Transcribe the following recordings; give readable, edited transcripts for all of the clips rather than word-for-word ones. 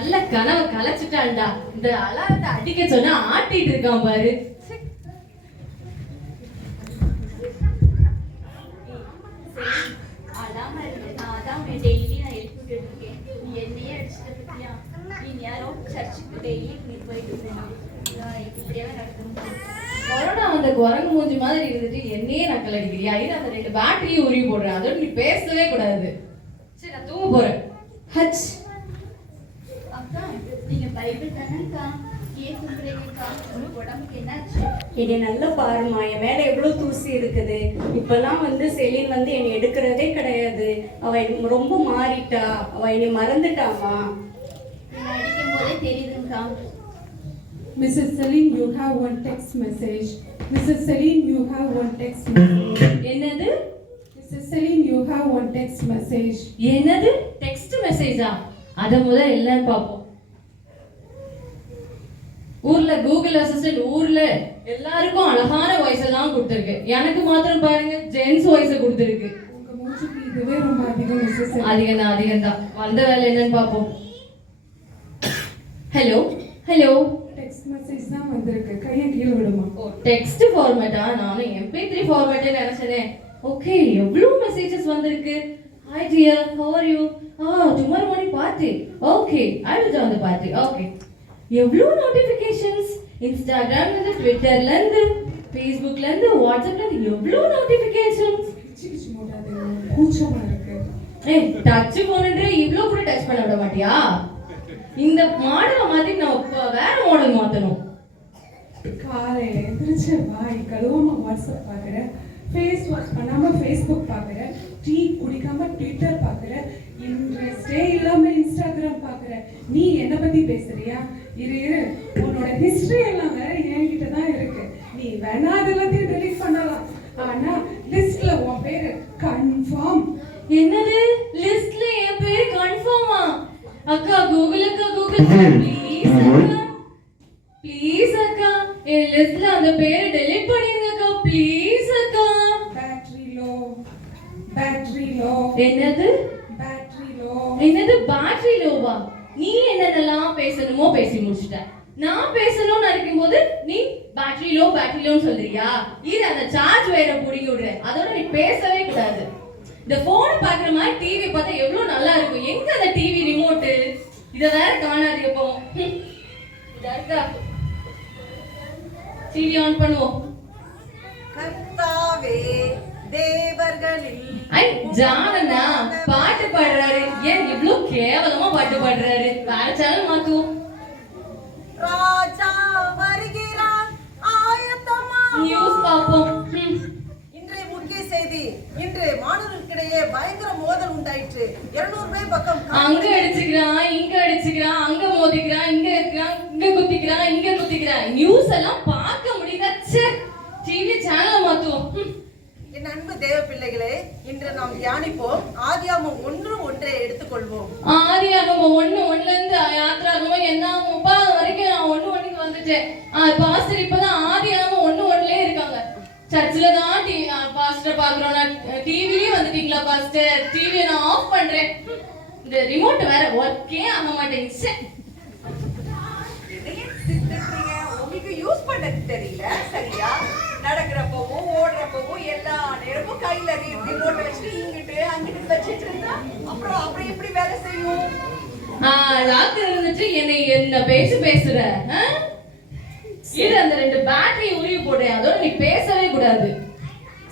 நல்ல கனவை கலைச்சிட்டான்டா. இந்த அலாரத்தை அடிக்க சொன்னா ஆட்டிட்டு இருக்கான் பாரு. கொரோனா வந்த குரங்கு மூஞ்சி மாதிரி இருந்துட்டு என்னையே நக்கல் அடிக்கிறியா? இது அந்த 2 பேட்டரியும் உருவி போடுறேன். அதோட நீ பேசவே கூடாது. சரி, நான் தூங்க போறேன். ஹச் அக்கா, நீங்க பைபிள் தானேக்கா? ஏன் கும்பிடுறீங்கக்கா? உடம்புக்கு என்னாச்சு? என்னை நல்லா பாருமா, என் மேல எவ்வளவு தூசி இருக்குது. இப்பெல்லாம் செலின் என்னை எடுக்கிறதே கிடையாது. அவ ரொம்ப மாறிட்டா. அவ என்னை மறந்துட்டாமா. நீங்க அடிக்கும் போதே தெரியுதுங்கக்கா. Mrs. Celine, you have one text message. Mrs. Celine, you have one text message. என்னது? Mrs. Celine, you have one text message. என்னது? டெக்ஸ்ட் மெசேஜா? அத முதல்ல எல்லாம் பாப்போம். ஊர்ல கூகுள் அசிஸ்டன்ட் ஊர்ல எல்லாருக்கும் அழகான வாய்ஸ் எல்லாம் கொடுத்திருக்கு. எனக்கு மாத்திரம் பாருங்க ஜென்ஸ் வாய்ஸ் கொடுத்திருக்கு. உங்க மூஞ்சிக்கு இதுவே ரொம்ப அதிகம் மிஸ்ஸஸ். அதிகம் தான். வந்த வேலை என்னன்னு பாப்போம். Hello hello. டெக்ஸ்ட் மெசேஜ் தான் வந்திருக்கு. கையை கீழே விடுமா? ஓ, டெக்ஸ்ட் ஃபார்மேட்டா? நானும் MP3 ஃபார்மேட்டே நினைச்சேனே. ஓகே, எவ்வளவு மெசேजेस வந்திருக்கு. Hi dear, how are you? Tomorrow morning party. Okay, I will join the party. Okay. எவ்வளவு நோட்டிபிகேஷன்ஸ். இன்ஸ்டாகிராம்ல இருந்து, ட்விட்டர்ல இருந்து, ஃபேஸ்புக்ல இருந்து, வாட்ஸ்அப்ல இருந்து எவ்வளவு நோட்டிபிகேஷன்ஸ். கிச்சு மூடாதே, கூச்சமா இருக்கு. ஏய், டச் போன்ன்ற இவ்ளோ கூட டச் பண்ண விட மாட்டியா? இந்த மாடலை மாதிரி நான் வேற மாடல் மாத்தணும். காலையில எந்திரிச்சு வாய் கழுவாம வாட்ஸ்அப் பாக்குறேன், ஃபேஸ் வாஷ் பண்ணாம ஃபேஸ்புக் பாக்குறேன், டீ குடிக்காம ட்விட்டர் பாக்குறேன், இன்ட்ரெஸ்டே இல்லாம இன்ஸ்டாகிராம் பாக்குறேன். நீ என்ன பத்தி பேசுறியா? இரு, உன்னோட ஹிஸ்டரி எல்லாம் வேற என்கிட்ட தான் இருக்கு. நீ வேணா அதெல்லாத்தையும் டெலீட் பண்ணலாம். ஆனா லிஸ்ட்ல உன் பேரு கன்ஃபார்ம். என்னது? லிஸ்ட்ல என் பேரு கன்ஃபார்மா? அக்கா கூகுள் ப்ளீஸ் அக்கா என் லிஸ்ட்ல அந்த பேரை டெலீட் பண்ணிருங்க அக்கா, ப்ளீஸ் அக்கா. Battery low. என்னது? பேட்டரி லோவா? நீ என்னதெல்லாம் பேசணுமோ பேசி முடிச்சிட்ட. நான் பேசணும்னு நினைக்கும் போது நீ பேட்டரி லோன்னு சொல்றியா? இது அந்த சார்ஜ் வேற புடிங்கி விடுற. அதோட நீ பேசவே கூடாது. இந்த போன் பாக்குற மாதிரி டிவி பார்த்தா எவ்வளவு நல்லா இருக்கும். எங்க அந்த டிவி ரிமோட்? இத வேற காணாது எப்போ. இதா டிவி ஆன் பண்ணுவோம். கர்த்தாவே தேவர்களில் ஐ ஜானனா பாட்டு பாடுறாரு. ஏன் இவ்ளோ கேவலமா பாட்டு பாடுறாரு? வேற சேனல் மாத்துவோம். ராஜா வருகிறார், ஆயத்தமா. நியூஸ் பாப்போம். இன்றைய முக்கிய செய்தி. இன்று மாணவர்களுக்கிடையே பயங்கர மோதல் உண்டாயிற்று. 200 பேர் பக்கம் அங்க அடிச்சுக்கிறான், இங்க அடிச்சுக்கிறான், அங்க மோதிக்கிறான், இங்க இருக்கிறான், இங்க குத்திக்கிறான். நியூஸ் எல்லாம் பார்க்க முடியல. ச்சே, டிவி சேனல் மாத்துவோம். என் அன்பு தேவ பிள்ளைகளே, இன்று நாம் தியானிப்போம் ஆதியாகமம் 1:1 எடுத்துக்கொள்வோம். ஆதியாகமம் 1:1 இருந்து யாத்திராகமம் என்னாகும் வரைக்கும் நான் 1:1க்கு வந்துட்டேன். பாஸ்டர் இப்பதான் ஆதியாகமம் 1:1லயே இருக்காங்க. சர்ச்சில் தான் பாஸ்டர் பாக்குறோம். நான் டிவிலயே வந்துட்டீங்களா பாஸ்டர்? டிவியை நான் ஆஃப் பண்றேன். இந்த ரிமோட் வேற ஒர்க்கே ஆக மாட்டேங்குது. உங்களுக்கு யூஸ் பண்ண தெரியல சரியா? நடக்கிறப்பவும் ஓடுறப்பவும் எல்லா நேரமும் கையில ரிமோட் வச்சுட்டு இங்கிட்டு அங்கிட்டு வச்சுட்டு இருந்தா அப்புறம் அப்படி எப்படி வேலை செய்யும்? ராத்திரி இருந்துட்டு என்ன பேசுற? இது அந்த 2 பேட்டரி உருவி போடுறேன். அதோட நீ பேசவே கூடாது.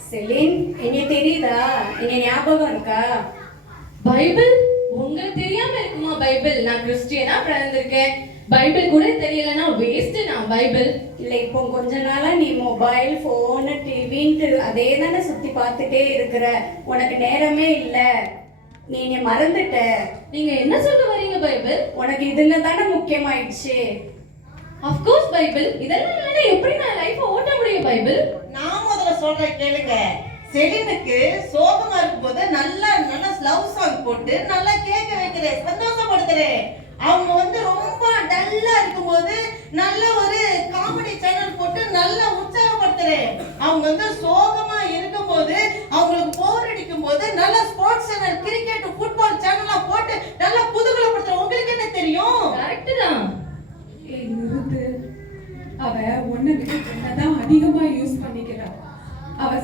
செலின், என்ன தெரியுதா? என்ன ஞாபகம் இருக்கா? பைபிள் உங்களுக்கு தெரியாம இருக்குமா? பைபிள் நான் கிறிஸ்டியனா பிறந்திருக்கேன். பைபிள் கூட தெரியலனா வேஸ்ட். நான் பைபிள் இல்ல, இப்போ கொஞ்ச நாளா நீ மொபைல் போன் டிவின்ட்டு அதே தானே சுத்தி பார்த்துட்டே இருக்கிற. உனக்கு நேரமே இல்ல. நீ மறந்துட்ட. நீங்க என்ன சொல்ல வரீங்க? பைபிள் உனக்கு இதுல தானே முக்கியமாயிடுச்சு. Of course Bible. இதெல்லாம் இல்லைன்னா எப்படி நான் லைஃபை ஓட்ட முடியும்? பைபிள் நான் முதல்ல சொல்றேன் கேளுங்க. செலினுக்கு சோகமா இருக்கும்போது நல்லா லவ் சாங் போட்டு நல்லா கேட்க வைக்கிறேன், சந்தோஷப்படுத்துறேன். அவங்க ரொம்ப டல்லா இருக்கும்போது நல்ல ஒரு காமெடி சேனல் போட்டு நல்லா உற்சாகப்படுத்துறேன். அவங்க சோகமா இருக்கும்போது அவங்களுக்கு போர் அடிக்கும் போது நல்ல ஸ்போர்ட்ஸ் சேனல், கிரிக்கெட், ஃபுட்பால் சேனலா போட்டு நல்லா குதூகலப்படுத்துறேன். உங்களுக்கு என்ன தெரியும்?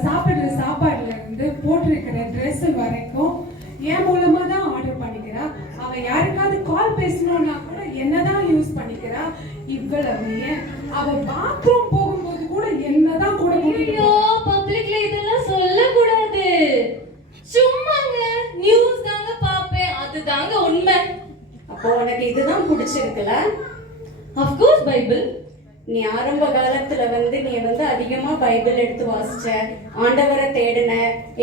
சாப்பிடுற சாப்பாடுல இருந்து போட்டிருக்கிற ட்ரெஸ் வரைக்கும் என் மூலமா தான் ஆர்டர் பண்ணிக்கிறா. அவ யாருக்காவது கால் பேசணும்னா கூட என்னதான் யூஸ் பண்ணிக்கிறா. இவ்வளவு ஏன் அவ பாத்ரூம் போகும்போது கூட என்னதான் கூட ஐயோ பப்ளிக்ல இதெல்லாம் சொல்லக்கூடாது. சும்மாங்க நியூஸ் தாங்க பாப்பேன், அதுதாங்க உண்மை. அப்போ உனக்கு இதுதான் பிடிச்சிருக்குல? Of course Bible. நீ ஆரம்ப காலத்துல நீ அதிகமா பைபிள் எடுத்து வாசிச்ச, ஆண்டவரை தேடின,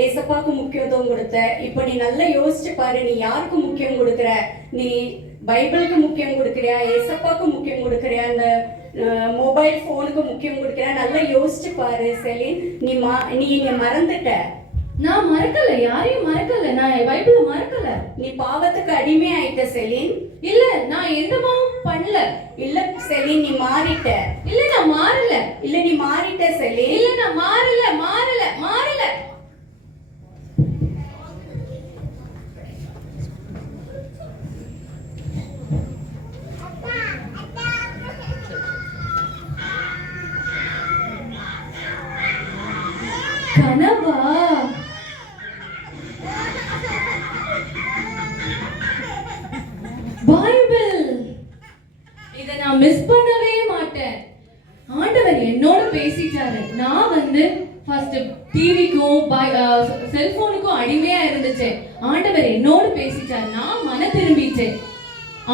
ஏசப்பாக்கு முக்கியத்துவம் கொடுத்த. இப்போ நீ நல்லா யோசிச்சு பாரு, நீ யாருக்கு முக்கியம் கொடுக்குற? நீ பைபிளுக்கு முக்கியம் கொடுக்குறியா, ஏசப்பாக்கு முக்கியம் கொடுக்குறியா, அந்த மொபைல் போனுக்கு முக்கியம் கொடுக்குறியா? நல்லா யோசிச்சு பாரு செலின். நீ மறந்துட்ட. நான் மறக்கல, யாரையும் மறக்கல, நான் பைபிள மறக்கல. நீ பாவத்துக்கு அடிமை ஆயிட்ட செலின். இல்ல நான் எந்த பாவம் பண்ணல. இல்ல செலின், நீ மாறிட்ட. இல்ல நான் மாறல. இல்ல நீ மாறிட்ட செலின். இல்ல நான் மாறல மாறல மாறல. கனவா? பைபிள், இத நான் மிஸ் பண்ணவே மாட்டேன். ஆண்டவர் என்னோட பேசிட்டாரு. நான் ஃபர்ஸ்ட் டிவிக்கும் செல்போனுக்கும் அடிமையா இருந்துச்சேன். ஆண்டவர் என்னோட பேசிட்டாரு, நான் மன திரும்பிச்சேன்.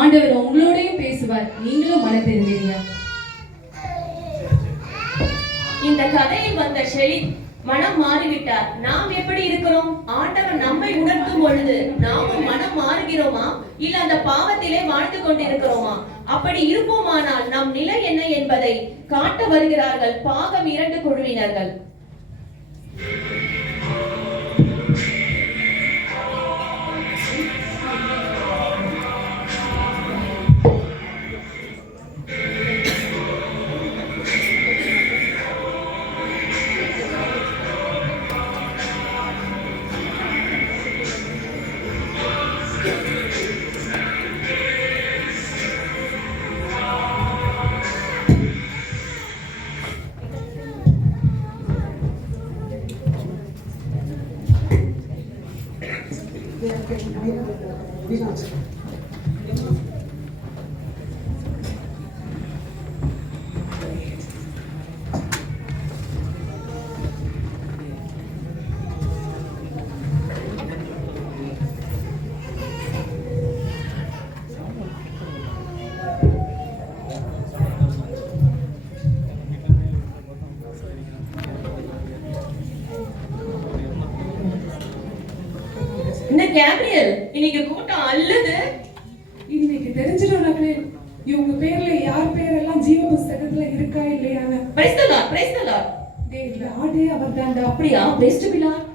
ஆண்டவர் உங்களோடையும் பேசுவார், நீங்களும் மன திரும்புவீங்க. இந்த கதையில் வந்த ஷெலி மனம் மாறிவிட்டார். நாம் எப்படி இருக்கிறோம்? ஆண்டவர் நம்மை உணர்த்தும் பொழுது நாமும் மனம் மாறுகிறோமா, இல்ல அந்த பாவத்திலே வாழ்ந்து கொண்டிருக்கிறோமா? அப்படி இருப்போமானால் நம் நிலை என்ன என்பதை காட்ட வருகிறார்கள் பாகம் 2 குழுவினர்கள். என்ன கேப்ரியல், இன்னைக்கு கூட்டம் அல்லது? இன்னைக்கு தெரிஞ்சிடும் இவங்க பேர்ல யார் பேரெல்லாம் ஜீவ புஸ்தகத்துல இருக்கா இல்லையான்னு. Praise the Lord, praise the Lord. டேய் லார்டே அவர்தான்டா. அப்படியா? Praise the Lord.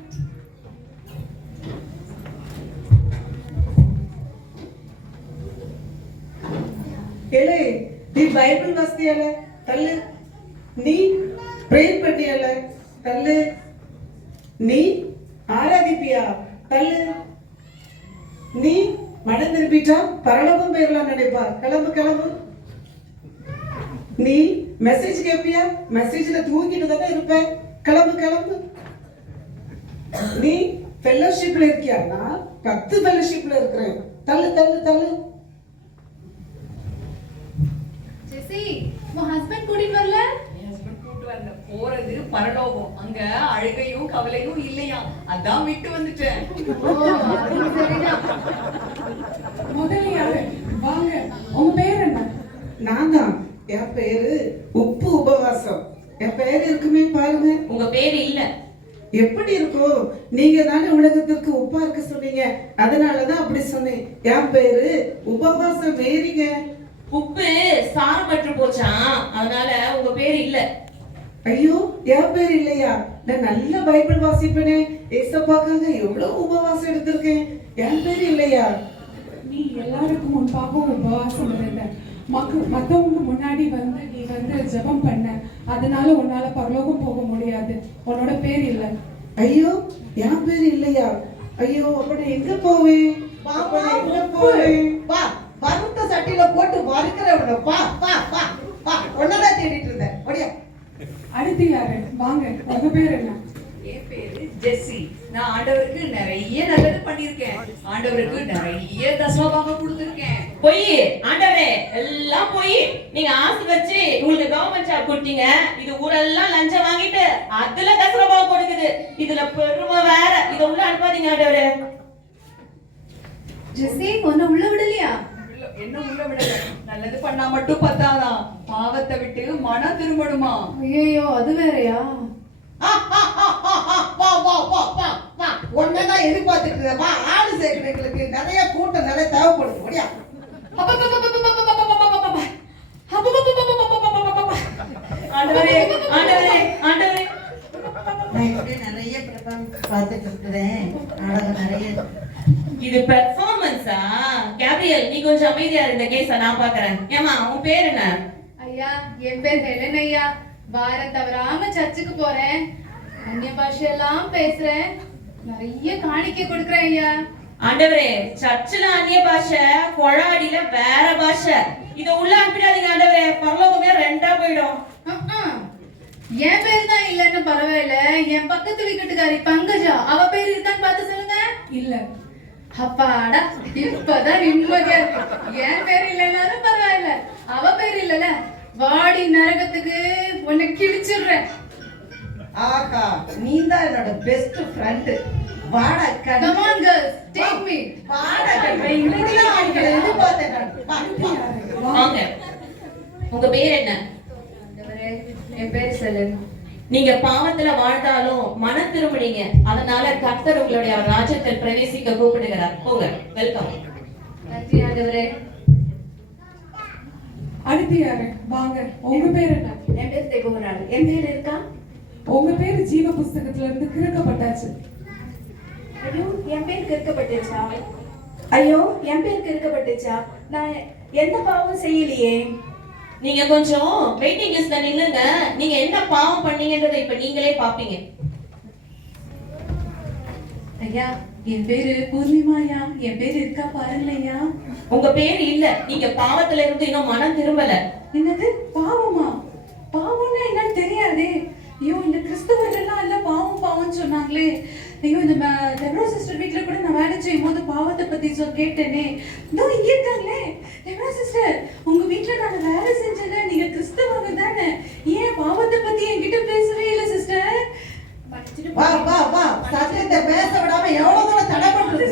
ஏலே, நீ பைபிள் வாசியல தள்ளு. நீ பிரேயர் பண்ணியல தள்ளு. நீ ஆராதிப்பியா தள்ளு. நீ மனம் திரும்பிட்டா பரலோகம் பேர்லாம் நினைப்பா. கிளம்பு கிளம்பு. நீ மெசேஜ் கேட்பியா? மெசேஜ்ல தூங்கிட்டு தானே இருப்ப. கிளம்பு கிளம்பு. நீ ஃபெல்லோஷிப்ல இருக்கியா? நான் 10 ஃபெல்லோஷிப்ல இருக்கிறேன். தள்ளு தள்ளு தள்ளு. ஜெசி, உன் ஹஸ்பண்ட் கூட்டிட்டு வரல? போறது பரலோகம், அங்க அழுகையும் கவலையும் இல்லையா, அதான் விட்டு வந்துட்டேன். முதலியாரு வாங்க, உங்க பேர் என்ன? நான் தான். என் பேரு உப்பு உபவாசம். என் பேர் இருக்குமே பாருங்க. உங்க பேர் இல்ல. எப்படி இருக்கும்? நீங்க தானே உலகத்திற்கு உப்பா இருக்க சொன்னீங்க, அதனாலதான் அப்படி சொன்னேன். என் பேரு உபவாசம் மேரிங்க. உப்பு சாரமற்று போச்சான், அதனால உங்க பேர் இல்ல. ஐயோ, என் பேர் இல்லையா? நான் நல்ல பைபிள் வாசிப்பேனே, ஏசப்பாக்காக எவ்வளவு உபவாசம் எடுத்திருக்கேன். என் பேர் இல்லையா? நீ எல்லாருக்கும் முன்பாக உபவாசம் இருந்த, மத்தவங்க முன்னாடி நீ ஜெபம் பண்ண, அதனால உன்னால பரலோகம் போக முடியாது. உன்னோட பேர் இல்ல. ஐயோ, என் பேர் இல்லையா? ஐயோ, அப்ப நான் எங்க போவேன்? பா, வறுத்த சட்டியில போட்டு வறுக்கிறவன பா பா பா பா. ஒன்னதான் தேடிட்டு இருந்தேன். ஓடியா. அடுத்து யாரு? வாங்க, உங்க பேர் என்ன? என் ஜெஸ்ஸி, நான் ஆண்டவருக்கு நிறைய நல்லது பண்ணிருக்கேன். ஆண்டவருக்கு நிறைய தசமபாகம் கொடுத்திருக்கேன். பொய் ஆண்டவரே, எல்லாம் பொய். நீங்க ஆசை வச்சு உங்களுக்கு கவர்மெண்ட் ஜாப் கொடுத்தீங்க. இது ஊரெல்லாம் லஞ்சம் வாங்கிட்டு அதுல தசரபாவம் கொடுக்குது. இதுல பெருமை வேற. இத உள்ள அனுப்பாதீங்க ஆண்டவரே. ஜெசி உன்னை உள்ள விடலையா? என்ன உள்ள விடல. நல்லது பண்ணா மட்டும் பத்தாதான், பாவத்தை விட்டு மனம் திரும்பணுமா? ஐயோ அது வேறயா? ஒன்னதான் எதிர்பார்த்துட்டு வா, ஆடு சேர்க்கிறவங்களுக்கு நிறைய கூட்டம் நிறைய தேவைப்படுது. முடியா ஆண்டவரே ஆண்டவரே ஆண்டவரே. நான் இப்படி நிறைய பார்த்துட்டு இருக்கிறேன். நாடகம் நிறைய. இது பெர்ஃபார்மன்ஸா? கேப்ரியல், நீ கொஞ்சம் அமைதியா இருந்த கேஸ நான் பாக்குறேன். ஏமா உன் பேர் என்ன? ஐயா என் பேர் ஹெலன் ஐயா. வாரம் தவறாம சர்ச்சுக்கு போறேன், அந்நிய பாஷையெல்லாம் பேசுறேன், நிறைய காணிக்கை கொடுக்குறேன் ஐயா. ஆண்டவரே, சர்ச்சில் அந்நிய பாஷை, கொழாடியில வேற பாஷை. இத உள்ள அனுப்பிடாதீங்க ஆண்டவரே. பரலோகமே ரெண்டா போயிடும். என் பேர் தான் இல்லன்னு பரவாயில்ல, என் பக்கத்து வீட்டுக்காரி பங்கஜா, அவ பேர் இருக்கான்னு பார்த்து சொல்லுங்க. இல்ல. அப்பாடா, இப்பதான் நிம்மதியா இருக்கு. என் பேர் இல்லைன்னாலும் பரவாயில்ல, அவ பேர் இல்லல. வாடி நரகத்துக்கு உன்னை கிழிச்சிடுறேன். ஆகா, நீ தான் என்னோட பெஸ்ட் ஃப்ரெண்ட். வாடா கண்ணு. Come on girls, take me. வாடா கண்ணு. இப்படிலாம் ஆட்களை எதிர்பார்த்தேன் நான். வா. வாங்க. உங்க பேர் என்ன? என் பேர் செலன். நீங்க பாவத்துல வாழ்ந்தாலும் மனம் திரும்பினீங்க. அதனால கர்த்தர் உங்களுடைய ராஜ்யத்தில் பிரவேசிக்க கூப்பிடுகிறார். போங்க. வெல்கம். நன்றி ஆண்டவரே. அடுத்து யாரு? வாங்க. உங்க பேர் என்ன? என் பேர் தெபோரா. என் பேர் இருக்கா? உங்க பேர் ஜீவ புஸ்தகத்துல இருந்து கிறுக்கப்பட்டாச்சு. ஐயோ என் பேர் கிறுக்கப்பட்டுச்சா? ஐயோ என் பேர் கிறுக்கப்பட்டுச்சா? நான் எந்த பாவம் செய்யலையே. நீங்க கொஞ்சம் வெயிட்டிங் லிஸ்ட்ல நில்லுங்க. நீங்க என்ன பாவம் பண்ணீங்கன்றதை இப்ப நீங்களே பாப்பீங்க. ஐயா என் பேரு பூர்ணிமாயா. என் பேர் இருக்கா பாருங்களையா. உங்க பேர் இல்ல. நீங்க பாவத்துல இருந்து இன்னும் மனம் திரும்பல. என்னது பாவமா? பாவம்னா என்னன்னு தெரியாதே. ஐயோ இந்த கிறிஸ்தவர்கள்லாம் எல்லாம் பாவம் பாவம்னு சொன்னாங்களே. ஐயோ இந்த டெப்ரா சிஸ்டர் வீட்ல கூட நான் வேலை செய்யும் போது பாவத்தை பத்தி கேட்டேனே. இதோ இங்க இருக்காங்களே. டெப்ரா சிஸ்டர், உங்க வீட்ல நான் வேலை செஞ்சேன்ல, நீங்க கிறிஸ்தவங்க தானே? ஏன் பாவத்தை பத்தி என்கிட்ட பேசவே இல்லை சிஸ்டர்? வா வா வா, சத்தியத்தை பேச விடாம எவ்வளவு தூரம் தடை பண்றது?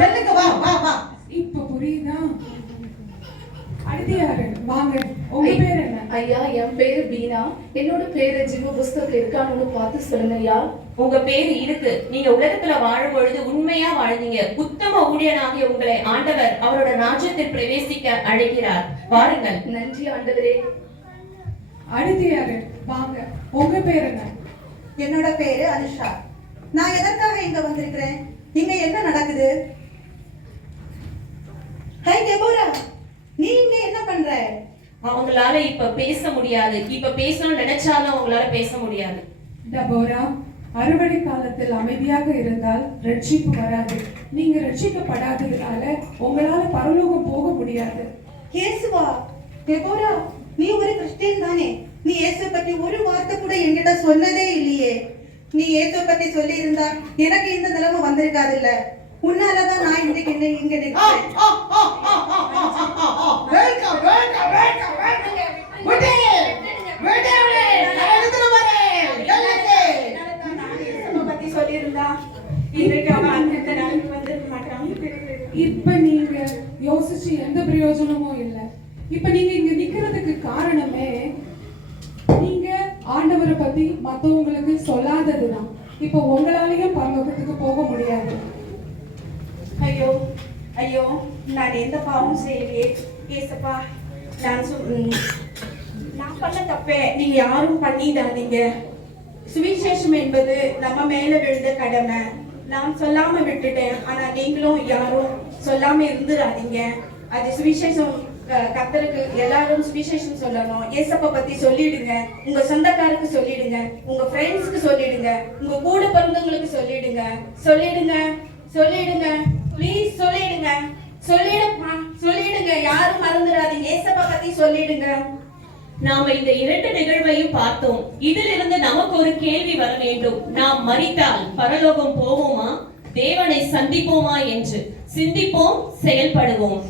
செல்லுக்கு வா வா வா. இப்ப புரியுதா? அடுத்து யாரு? வாங்க. உங்க பேர் என்ன? ஐயா என் பேரு பீனா. என்னோட பேரு ஜீவ புஸ்தகத்துல இருக்கான்னு பார்த்து சொல்லுங்க ஐயா. உங்க பேர் இருக்கு. நீங்க உலகத்துல வாழும் பொழுது உண்மையா வாழ்ந்தீங்க. உத்தம ஊழியனாகிய உங்களை ஆண்டவர் அவரோட ராஜ்யத்தில் பிரவேசிக்க அழைக்கிறார். வாருங்கள். நன்றி ஆண்டவரே. அடுத்து யாரு? வாங்க. உங்க பேர் என்ன? என்னோட பேரு அனுஷா. நான் எதற்காக இங்க வந்திருக்கிறேன்? இங்க என்ன நடக்குது? ஹாய் டெபோரா, நீ இங்க என்ன பண்ற? அவங்களால இப்ப பேச முடியாது. இப்ப பேசணும்னு நினைச்சாலும் அவங்களால பேச முடியாது. டபோரா, அறுவடை காலத்தில் அமைதியாக இருந்தால் ரட்சிப்பு வராது. நீங்க ரட்சிக்கப்படாததுனால உங்களால பரலோகம் போக முடியாது. இயேசுவா? டெபோரா, நீ ஒரு கிறிஸ்டியன் தானே? நீ இயேசு பத்தி ஒரு வார்த்தை கூட என்கிட்ட சொன்னதே இல்லையே. நீ இயேசு பத்தி சொல்லி இருந்தா எனக்கு இந்த நிலைமை வந்திருக்காதுல்ல. உன்னாலதான் நான் இன்றைக்கு இங்க நிக்கிறேன். இப்ப நீங்க யோசிச்சு எந்த பிரயோஜனமும் இல்ல. இப்ப நீங்க இங்க நிக்கிறதுக்கு காரணமே நீங்க ஆண்டவரை பத்தி மத்தவங்களுக்கு சொல்லாததுதான். இப்ப உங்களாலையும் பரலோகத்துக்கு போக முடியாது. ஐயோ ஐயோ நான் எந்த பாவம் செய்யலையே. ஏசப்பா, நான் பண்ண தப்பே நீங்க யாரும் பண்ணிடாதீங்க. சுவிசேஷம் என்பது நம்ம மேல விழுந்த கடமை. நான் சொல்லாம விட்டுட்டேன். ஆனா நீங்களும் யாரும் சொல்லாம இருந்துடாதீங்க. அது சுவிசேஷம். கர்த்தருக்கு எல்லாரும் சுவிசேஷம் சொல்லணும். ஏசப்பா பத்தி சொல்லிடுங்க. உங்க சொந்தக்காரருக்கு சொல்லிடுங்க. உங்க ஃப்ரெண்ட்ஸ்க்கு சொல்லிடுங்க. உங்க கூட பிறந்தவங்களுக்கு சொல்லிடுங்க. சொல்லிடுங்க சொல்லிடுங்க ப்ளீஸ் சொல்லிடுங்க. சொல்லிடுங்க. யாரும் மறந்துடாதீங்க. ஏசப்பா பத்தி சொல்லிடுங்க. நாம இந்த 2 நிகழ்வையும் பார்த்தோம். இதிலிருந்து நமக்கு ஒரு கேள்வி வர வேண்டும். நாம் மரித்தால் பரலோகம் போவோமா, தேவனை சந்திப்போமா என்று சிந்திப்போம், செயல்படுவோம்.